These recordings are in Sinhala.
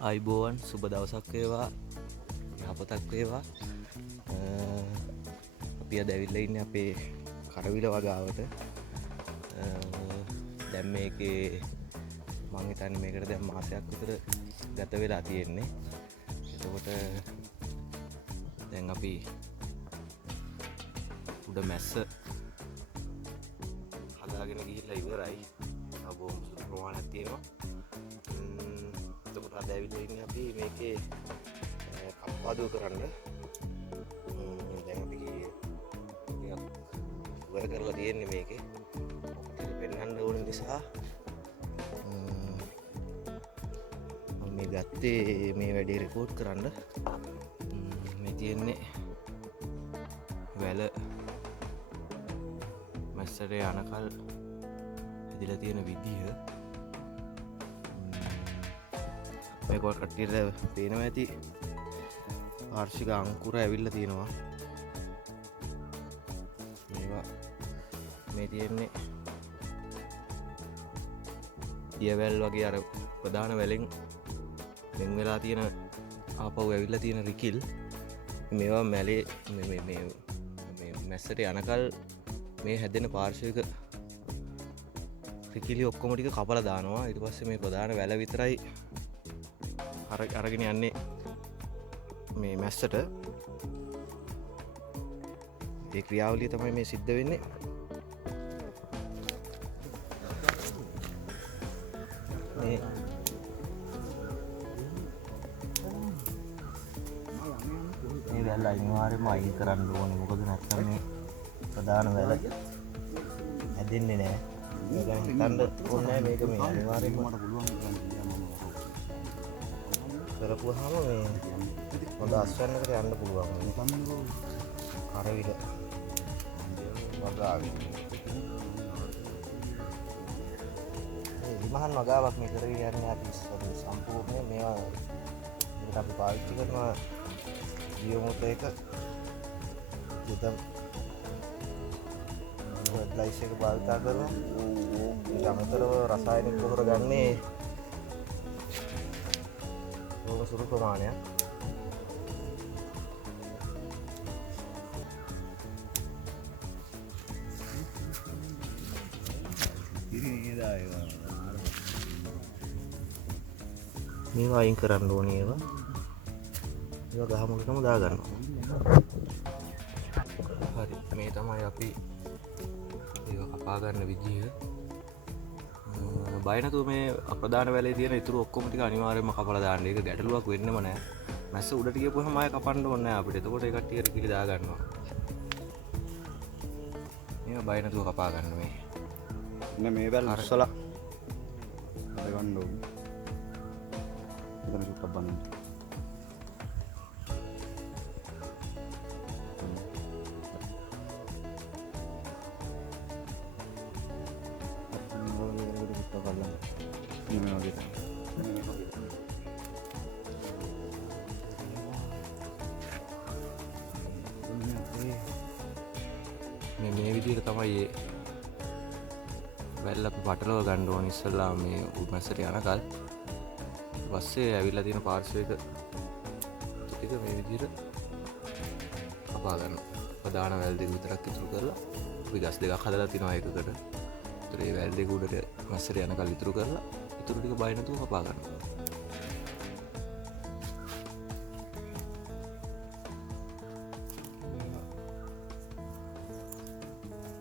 අයිබෝවන් සුබ දවසක් වේවා යහපතක් වේවා අපි අද ඇවිල්ලා ඉන්නේ අපේ කරවිල වගාවට දැන් මේකේ මං හිතන්නේ මේකට දැන් මාසයක් විතර ගත වෙලා තියෙන්නේ. එතකොට දැන් අපි උඩ මැස්ස හදාගෙන ගිහිල්ලා ඉවරයි. බොහොම සුළු ප්‍රමාණයක් තියෙනවා. එතකොට අද ඇවිල්ලා ඉන්නේ අපි මේකේ කප්පාදුව කරන්න. දැන් අපි ටිකක් ඉවර කරලා තියෙන්නේ මේකේ. ඔක්කොම පෙන්වන්න ඕන නිසා මම මේ ගත්තේ මේ වැඩේ රෙකෝඩ් කරන්න. මේ තියෙන්නේ වැල මැස්සට යනකල් හැදිලා තියෙන විදිහ. මේක කට්ටියට පේනවා ඇති පාර්ශ්වික අංකුර ඇවිල්ලා තියෙනවා. මේවා මේ තියෙන්නේ දියවැල් වගේ අර ප්‍රධාන වැලෙන් වෙන් වෙලා තියෙන ආපහු ඇවිල්ලා තියෙන රිකිල්. මේවා මැලේ මේ මැස්සට යනකල් මේ හැදෙන පාර්ශ්වික රිකිලි ඔක්කොම ටික කපලා දානවා. ඊට පස්සේ මේ ප්‍රධාන වැල විතරයි අරගෙන යන්නේ මේ මැස්සට. ඒ ක්‍රියාවලිය තමයි මේ සිද්ධ වෙන්නේ. මේ වැල් අනිවාර්යයෙන්ම අයින් කරන්න ඕනේ. මොකද නැත්නම් මේ ප්‍රධාන වැල හැදෙන්නේ නැහැ. ඒක හිතන්න ඕනේ මේක මේ අනිවාර්යයෙන්ම මට පුළුවන් කරපුවාම මේ හොඳ අස්වැන්නකට යන්න පුළුවන්. කරවිල වගාවේ විමහන් වගාවක් මේ කරගෙන යන්නේ. අපි සම්පූර්ණයෙන් මේවා ඒකට අපි පාවිච්චි කරන ජීවමුද්‍ර එක යුදම් ලයිස් එක භාවිතා කරනවා. ඊට අමතරව රසායනික පොහොර ගන්නේ බොහොම සුළු ප්‍රමාණයක්. මේවා අයින් කරන්න ඕනේ. ඒවා ගහ මුලටම දාගන්නවා. හරි, මේ තමයි අපි ඒක කපා ගන්න විදිහ. බය නැතුව මේ අප්‍රධාන වැලේ තියෙන ඉතුරු ඔක්කොම ටික අනිවාර්යයෙන්ම කපලා දාන්න. ඒක ගැටලුවක් වෙන්නෙම නැහැ. මැස්ස උඩට ගියපුවම ආයෙ කපන්න ඕනේ නැහැ අපිට. එතකොට ඒ කට්ටිය රිකිලි දා ගන්නවා. මේවා බය නැතුව කපා ගන්න මේ. මේ වැල් උස්සලා ගන්න ඕනේ. එතන චුට්ටක් බලන්න. මේ විදිහට තමයි වැල් අපි පටලව ගන්න ඕනේ ඉස්සෙල්ලා මේ මැස්සට යනකල්. පස්සේ ඇවිල්ලා තියෙන පාර්ශ්වික ටික මේ විදිහට කපා ගන්නවා. ප්‍රධාන වැල් දෙක විතරක් ඉතුරු කරලා අපි ගස් දෙකක් හදලා තිනවා එකකට. ඒතර ඒ වැල් දෙක උඩට මැස්සට යනකල් ඉතුරු කරලා ඉතුරු ටික බය නැතුව කපා ගන්නවා.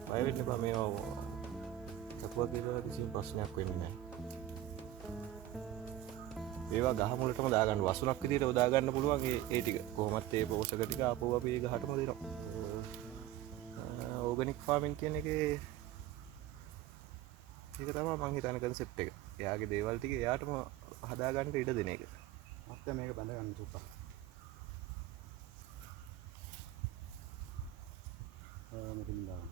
බය වෙන්න එපා. මේවා කපුවා කියලා කිසිම ප්‍රශ්නයක් වෙන්නේ නැහැ. ඒවා ගහ මුලටම දාගන්න. වසුනක් විදිහට යොදා ගන්න පුළුවන් ඒ ටික. කොහොමත් ඒ පෝෂක ටික ආපහු අපි ඒ ගහටම දෙනවා. ඕගනික් ෆාමින් කියන එකේ ඒක තමයි මං හිතන කන්සෙප්ට් එක. එයාගේ දේවල් ටික එයාටම හදා ගන්න ඉඩ දෙන එක. මත්ත මේක බඳ ගන්න චුට්ටක්. මෙතනින් දාන්න.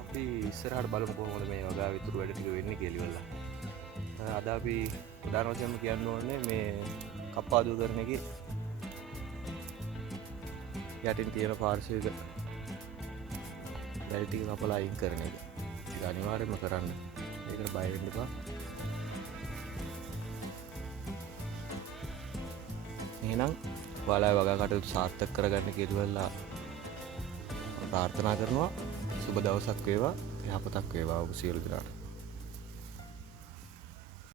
අපි ඉස්සරහට බලමු කොහොමද මේ වගාව ඉතුරු වැඩ ටික වෙන්නේ කියලා ඉවරලා. අද අපි ප්‍රධාන වශයෙන්ම කියන්න ඕනේ මේ කප්පාදු කරන එක යටින් තියෙන පාර්ශ්වික වැල් ටික කපලා අයින් කරන එක. ඒක අනිවාර්යයෙන්ම කරන්න. ඒකට බය වෙන්න එපා. එහෙනම් ඔයාලා වගා කටයුතු සාර්ථක කරගන්න කියලා ප්‍රාර්ථනා කරනවා. සුබ දවසක් වේවා. යහපතක් වේවා ඔබ සියලු දෙනාට.